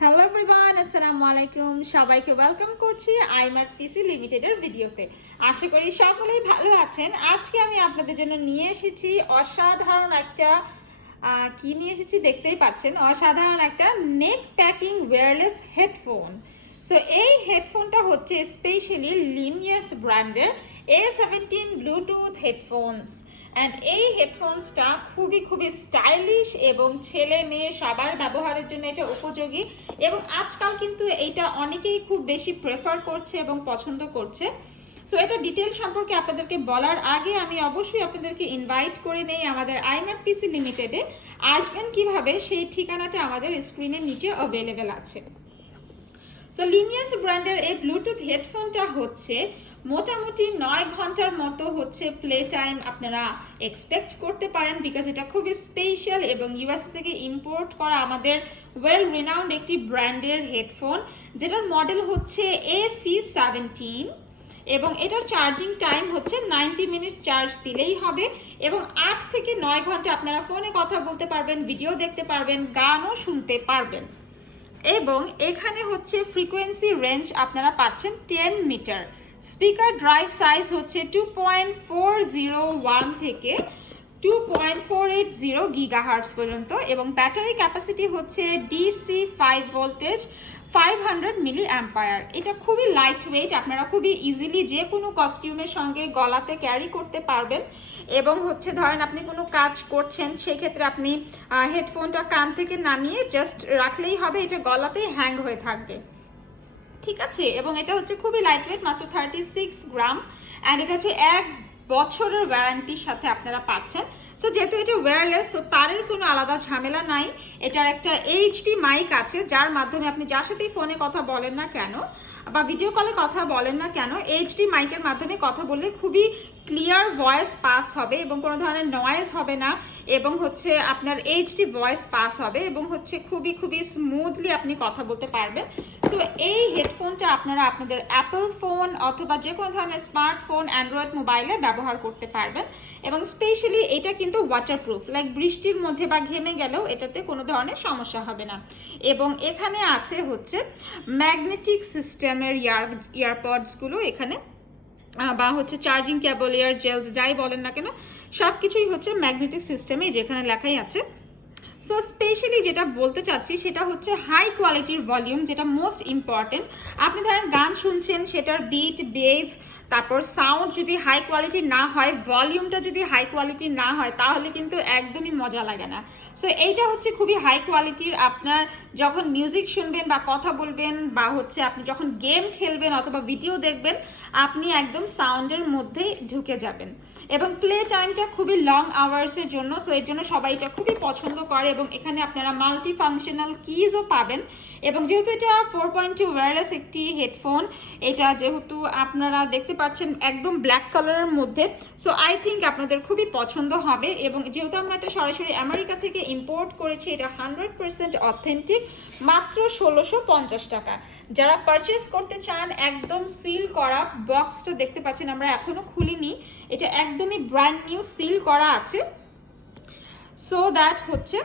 Hello everyone, আসসালামু আলাইকুম। সবাইকে ওয়েলকাম করছি iMart পিসি লিমিটেডের ভিডিওতে। আশা করি সকলেই ভালো আছেন। আজকে আমি আপনাদের জন্য নিয়ে এসেছি অসাধারণ একটা কি নিয়ে এসেছি দেখতেই পাচ্ছেন, অসাধারণ একটা নেক প্যাকিং ওয়্যারলেস হেডফোন। সো এই হেডফোনটা হচ্ছে স্পেশালি লিনিয়াস ব্র্যান্ডের A17 ব্লুটুথ হেডফোনস। অ্যান্ড এই হেডফোনসটা খুবই স্টাইলিশ এবং ছেলে মেয়ে সবার ব্যবহারের জন্য এটা উপযোগী, এবং আজকাল কিন্তু এইটা অনেকেই খুব বেশি প্রেফার করছে এবং পছন্দ করছে। সো এটা ডিটেল সম্পর্কে আপনাদেরকে বলার আগে আমি অবশ্যই আপনাদেরকে ইনভাইট করে নেই আমাদের iMart পিসি লিমিটেডে। আসবেন কিভাবে সেই ঠিকানাটা আমাদের স্ক্রিনের নিচে অ্যাভেলেবেল আছে। সো লিনিয়াস ব্র্যান্ডের এই ব্লুটুথ হেডফোনটা হচ্ছে মোটামুটি 9 ঘন্টার মতো হচ্ছে প্লে টাইম আপনারা এক্সপেক্ট করতে পারেন, বিকজ এটা খুবই স্পেশাল এবং ইউএস থেকে ইম্পোর্ট করা আমাদের ওয়েল রিনাউন্ড একটি ব্র্যান্ডের হেডফোন, যেটার মডেল হচ্ছে AC17 এবং এটার চার্জিং টাইম হচ্ছে 90 মিনিটস চার্জ দিলেই হবে, এবং 8 থেকে 9 ঘন্টা আপনারা ফোনে কথা বলতে পারবেন, ভিডিও দেখতে পারবেন, গানও শুনতে পারবেন। এবং এখানে হচ্ছে ফ্রিকোয়েন্সি রেঞ্জ আপনারা পাচ্ছেন 10 মিটার। স্পিকার ড্রাইভ সাইজ হচ্ছে 2.401 থেকে 2.480 গিগাহার্টজ পর্যন্ত, এবং ব্যাটারি ক্যাপাসিটি হচ্ছে ডিসি 5 ভোল্টেজ 500 মিলি অ্যাম্পায়ার। এটা খুবই লাইট ওয়েট, আপনারা খুবই ইজিলি যে কোনো কস্টিউমের সঙ্গে গলাতে ক্যারি করতে পারবেন, এবং হচ্ছে ধরেন আপনি কোনো কাজ করছেন সেই ক্ষেত্রে আপনি হেডফোনটা কান থেকে নামিয়ে জাস্ট রাখলেই হবে, এটা গলাতেই হ্যাং হয়ে থাকবে, ঠিক আছে। এবং এটা হচ্ছে খুবই লাইট ওয়েট, মাত্র 36 গ্রাম, অ্যান্ড এটা হচ্ছে 1 বছরের ওয়ারেন্টির সাথে আপনারা পাচ্ছেন। সো যেহেতু এটা ওয়্যারলেস, সো তারের কোনো আলাদা ঝামেলা নাই। এটার একটা এইচডি মাইক আছে, যার মাধ্যমে আপনি যার সাথেই ফোনে কথা বলেন না কেন বা ভিডিও কলে কথা বলেন না কেন, এইচডি মাইকের মাধ্যমে কথা বললে খুবই ক্লিয়ার ভয়েস পাস হবে এবং কোনো ধরনের নয়েজ হবে না, এবং হচ্ছে আপনার এইচডি ভয়েস পাস হবে, এবং হচ্ছে খুবই স্মুথলি আপনি কথা বলতে পারবেন। সো এই হেডফোনটা আপনারা আপনাদের অ্যাপল ফোন অথবা যে কোনো ধরনের স্মার্টফোন, অ্যান্ড্রয়েড মোবাইলে ব্যবহার করতে পারবেন, এবং স্পেশালি এটা কিন্তু ওয়াটারপ্রুফ, লাইক বৃষ্টির মধ্যে বা ঘেমে গেলেও এটাতে কোনো ধরনের সমস্যা হবে না। এবং এখানে আছে হচ্ছে ম্যাগনেটিক সিস্টেমের ইয়ারপডসগুলো এখানে, বা হচ্ছে চার্জিং কেবল, ইয়ার জেলস যাই বলেন না কেন সব কিছুই হচ্ছে ম্যাগনেটিক সিস্টেমে, যেখানে লেখাই আছে। সো স্পেশালি যেটা বলতে চাচ্ছি সেটা হচ্ছে হাই কোয়ালিটির ভলিউম, যেটা মোস্ট ইম্পর্টেন্ট। আপনি ধরেন গান শুনছেন, সেটার বিট, বেস, তারপর সাউন্ড যদি হাই কোয়ালিটি না হয়, ভলিউমটা যদি হাই কোয়ালিটি না হয়, তাহলে কিন্তু একদমই মজা লাগে না। সো এইটা হচ্ছে খুবই হাই কোয়ালিটির। আপনার যখন মিউজিক শুনবেন বা কথা বলবেন, বা হচ্ছে আপনি যখন গেম খেলবেন অথবা ভিডিও দেখবেন, আপনি একদম সাউন্ডের মধ্যেই ঢুকে যাবেন, এবং প্লে টাইমটা খুবই লং আওয়ার্সের জন্য। সো এর জন্য সবাই এটা খুবই পছন্দ করে, এবং এখানে আপনারা মাল্টি ফাংশনাল কিজও পাবেন। এবং যেহেতু এটা 4.2 ওয়্যারলেস একটি হেডফোন, এটা যেহেতু আপনারা দেখতে পাচ্ছেন একদম ব্ল্যাক কালারের মধ্যে, সো আই থিঙ্ক আপনাদের খুবই পছন্দ হবে। এবং যেহেতু আমরা এটা সরাসরি আমেরিকা থেকে ইম্পোর্ট করেছি, এটা 100% অথেন্টিক, মাত্র 1650 টাকা। যারা পারচেস করতে চান, একদম সিল করা বক্সটা দেখতে পাচ্ছেন, আমরা এখনো খুলিনি, এটা একদমই ব্র্যান্ড নিউ সিল করা আছে, সো দ্যাট হচ্ছে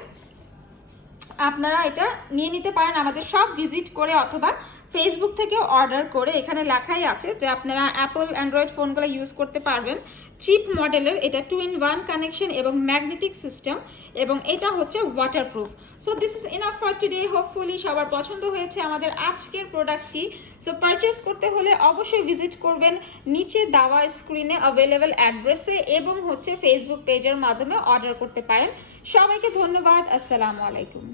আপনারা এটা নিয়ে নিতে পারেন আমাদের সব ভিজিট করে অথবা ফেসবুক থেকে অর্ডার করে। এখানে লেখাই আছে যে আপনারা অ্যাপল অ্যান্ড্রয়েড ফোনগুলো ইউজ করতে পারবেন। চিপ মডেলের এটা 2-in-1 কানেকশন এবং ম্যাগনেটিক সিস্টেম, এবং এটা হচ্ছে waterproof. So this is enough for today. Hopefully সবার পছন্দ হয়েছে আমাদের আজকের প্রোডাক্টটি। সো পারচেস করতে হলে অবশ্যই ভিজিট করবেন নিচে দেওয়া স্ক্রিনে অ্যাভেলেবেল অ্যাড্রেসে, এবং হচ্ছে ফেসবুক পেজের মাধ্যমে অর্ডার করতে পারেন। সবাইকে ধন্যবাদ। আসসালামু আলাইকুম।